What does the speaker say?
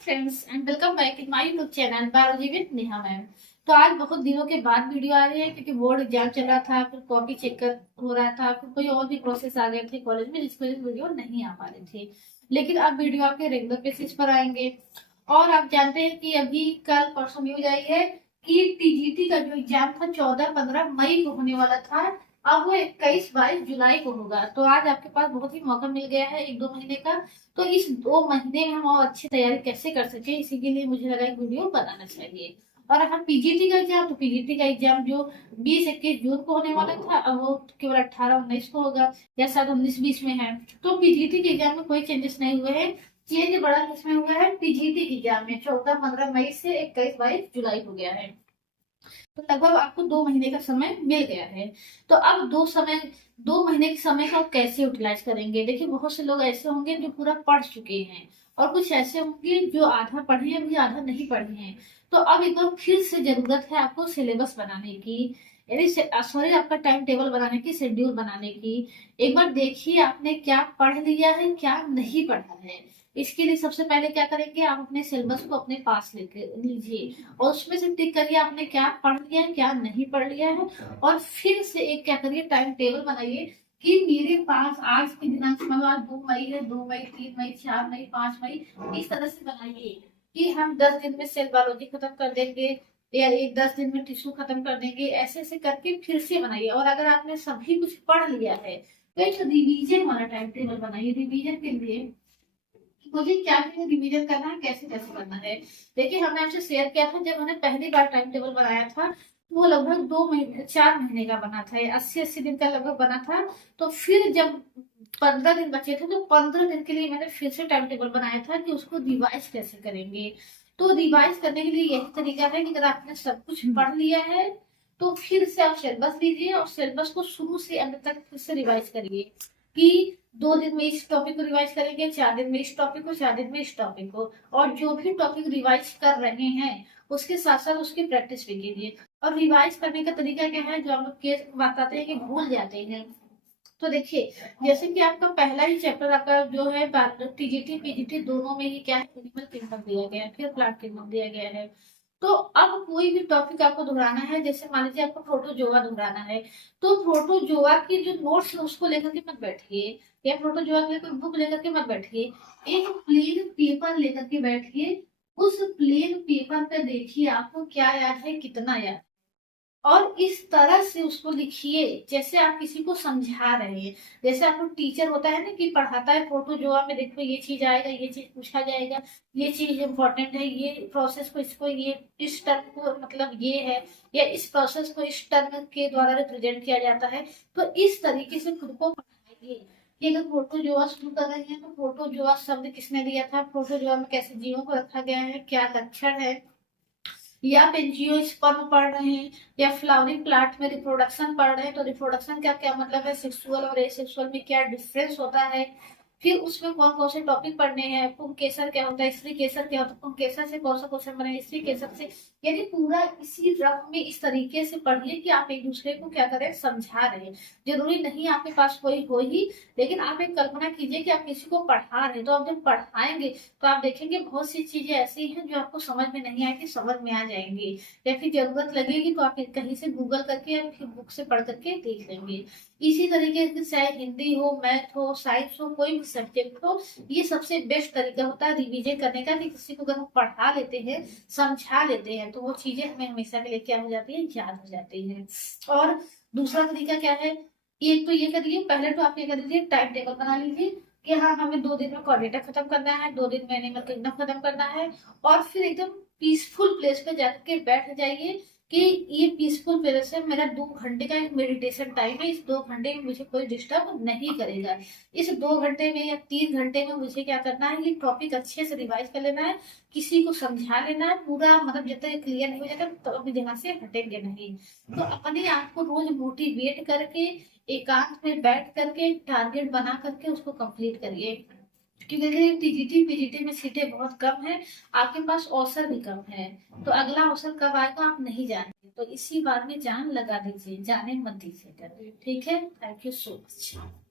Friends and welcome back in my YouTube channel biology with Neha ma'am. तो आज बहुत दिनों के बाद वीडियो आ रही है क्योंकि बोर्ड एग्जाम चल रहा था, फिर कॉपी चेक कर हो रहा था, फिर कोई और भी प्रोसेस आ गए थे कॉलेज में, जिसकी वजह से वीडियो नहीं आ पा रही थी। लेकिन अब वीडियो आपके रेगुलर बेसिस पर आएंगे। और आप जानते हैं कि अभी कल परसों न्यूज आई है कि टीजीटी का जो एग्जाम था 14-15 मई को होने वाला था, अब वो 21-22 जुलाई को होगा। तो आज आपके पास बहुत ही मौका मिल गया है 1-2 महीने का। तो इस 2 महीने में हम और अच्छी तैयारी कैसे कर सके, इसी के लिए मुझे लगा एक वीडियो बनाना चाहिए। और हम पीजीटी का एग्जाम, तो पीजीटी का एग्जाम जो 20-21 जून को होने वाला था, अब वो केवल 18-19 को होगा, या शायद 19-20 में है। तो पीजीटी के एग्जाम में कोई चेंजेस नहीं हुए हैं। चेंज बड़ा किसमें हुआ है, पीजीटी के एग्जाम में 14-15 मई से 21-22 जुलाई हो गया है। तो लगभग आपको 2 महीने का समय मिल गया है। तो अब 2 महीने के समय का आप कैसे यूटिलाइज करेंगे। देखिए, बहुत से लोग ऐसे होंगे जो पूरा पढ़ चुके हैं, और कुछ ऐसे होंगे जो आधा पढ़े हैं, अभी आधा नहीं पढ़े हैं। तो अब एक बार फिर से जरूरत है आपको सिलेबस बनाने की, यानी सॉरी, आपका टाइम टेबल बनाने की, शेड्यूल बनाने की। एक बार देखिए आपने क्या पढ़ लिया है, क्या नहीं पढ़ा है। इसके लिए सबसे पहले क्या करेंगे, आप अपने सिलेबस को अपने पास लेके लीजिए, और उसमें से टिक करिए आपने क्या पढ़ लिया है, क्या नहीं पढ़ लिया है। और फिर से एक क्या करिए, टाइम टेबल बनाइए कि मेरे पास आज के दिनांक में, आज 2 मई है, 2 मई, 3 मई, 4 मई, 5 मई, इस तरह से बनाइए कि हम 10 दिन में सेल बायोलॉजी खत्म कर देंगे, या एक 10 दिन में टिश्यू खत्म कर देंगे। ऐसे ऐसे करके फिर से बनाइए। और अगर आपने सभी कुछ पढ़ लिया है तो एक रिवीजन वाला टाइम टेबल बनाइए। रिवीजन के लिए मुझे क्या रिवीजन करना है, कैसे कैसे करना है। देखिए, हमने आपसे शेयर किया था, जब हमने पहली बार टाइम टेबल बनाया था तो वो लगभग 4 महीने का बना था, 80-80 दिन का लगभग बना था। तो फिर जब 15 दिन बचे थे, तो 15 दिन के लिए मैंने फिर से टाइम टेबल बनाया था कि उसको रिवाइज कैसे करेंगे। तो रिवाइज करने के लिए यही तरीका है कि अगर आपने सब कुछ पढ़ लिया है तो फिर से आप सिलेबस लीजिए, और सिलेबस को शुरू से अंत तक फिर से रिवाइज करिए कि 2 दिन में इस टॉपिक को रिवाइज करेंगे, 4 दिन में इस टॉपिक को, 4 दिन में इस टॉपिक को। और जो भी टॉपिक रिवाइज कर रहे हैं उसके साथ साथ उसकी प्रैक्टिस भी कीजिए। और रिवाइज करने का तरीका क्या है, जो हम लोग के बताते हैं कि भूल जाते हैं। तो देखिए, जैसे कि आपका पहला ही चैप्टर आपका जो है टीजीटी पीजीटी दोनों में ही क्या है, एनिमल किंगडम दिया गया है, फिर प्लांट किंगडम दिया गया है। तो अब कोई भी टॉपिक आपको दोहराना है, जैसे मान लीजिए आपको प्रोटोजोआ दोहराना है, तो प्रोटोजोआ की जो नोट्स है उसको लेकर के मत बैठिए, या प्रोटोजोआ के लिए कोई बुक लेकर के मत बैठिए। एक प्लेन पेपर लेकर के बैठिए। उस प्लेन पेपर पे देखिए आपको क्या याद है, कितना याद, और इस तरह से उसको लिखिए जैसे आप किसी को समझा रहे हैं। जैसे आपको टीचर होता है ना कि पढ़ाता है, फोटो जो में देखो ये चीज आएगा, ये चीज पूछा जाएगा, ये चीज इंपॉर्टेंट है, ये प्रोसेस को, इसको ये इस टर्म को मतलब ये है, या इस प्रोसेस को इस टर्म के द्वारा रिप्रेजेंट किया जाता है। तो इस तरीके से खुद को पढ़ाइए कि अगर प्रोटोजोआ शुरू कर रहे हैं तो प्रोटोजोआ शब्द किसने दिया था, प्रोटोजोआ में कैसे जीवों को रखा गया है, क्या लक्षण है, या आप एंजियोस्पर्म पढ़ रहे हैं, या फ्लावरिंग प्लांट में रिप्रोडक्शन पढ़ रहे हैं, तो रिप्रोडक्शन का क्या मतलब है, सेक्सुअल और एसेक्सुअल में क्या डिफरेंस होता है। फिर उसमें कौन कौन से टॉपिक पढ़ने हैं, पुंकेसर क्या होता है, स्त्री केसर क्या होता है, पुंकेसर से कौन सा क्वेश्चन बने, स्त्री केसर से। यानी पूरा इसी रफ में इस तरीके से पढ़िए कि आप एक दूसरे को क्या करें, समझा रहे हैं। जरूरी नहीं आपके पास कोई हो ही, लेकिन आप एक कल्पना कीजिए कि आप किसी को पढ़ा रहे हैं, तो आप जब पढ़ाएंगे तो आप देखेंगे बहुत सी चीजें ऐसी हैं जो आपको समझ में नहीं आएगी, समझ में आ जाएंगी। या फिर जरूरत लगेगी तो आप कहीं से गूगल करके या फिर बुक से पढ़ करके देख लेंगे। इसी तरीके से चाहे हिंदी हो, मैथ हो, साइंस हो, कोई भी सब्जेक्ट हो, ये सबसे बेस्ट तरीका होता है रिवीजन करने का, कि किसी को अगर हम पढ़ा लेते हैं, समझा लेते हैं, तो वो चीजें हमें हमेशा के लिए क्या हो जाती है, याद हो जाती है। और दूसरा तरीका क्या है, एक तो ये करिए, पहले तो आप क्या कर लीजिए, टाइम टेबल बना लीजिए कि हाँ, हमें 2 दिन में कोऑर्डिनेटर खत्म करना है, 2 दिन में एनिमल किंगडम खत्म करना है। और फिर एकदम पीसफुल प्लेस पे जाकर के बैठ जाइए कि ये पीसफुल प्लेस है, मेरा 2 घंटे का एक मेडिटेशन टाइम है, इस 2 घंटे में मुझे कोई डिस्टर्ब नहीं करेगा। इस 2 घंटे में या 3 घंटे में मुझे क्या करना है, ये टॉपिक अच्छे से रिवाइज कर लेना है, किसी को समझा लेना है पूरा, मतलब जब तक क्लियर नहीं हो जाता तो अभी यहाँ से हटेंगे नहीं। तो अपने आप को रोज मोटिवेट करके एकांत में बैठ करके टारगेट बना करके उसको कंप्लीट करिए। क्योंकि टीजीटी पीजीटी में सीटें बहुत कम है, आपके पास अवसर भी कम है। तो अगला अवसर कब आएगा आप नहीं जानते, तो इसी बार में जान लगा दीजिए, जाने मत दीजिए। ठीक है, थैंक यू सो मच।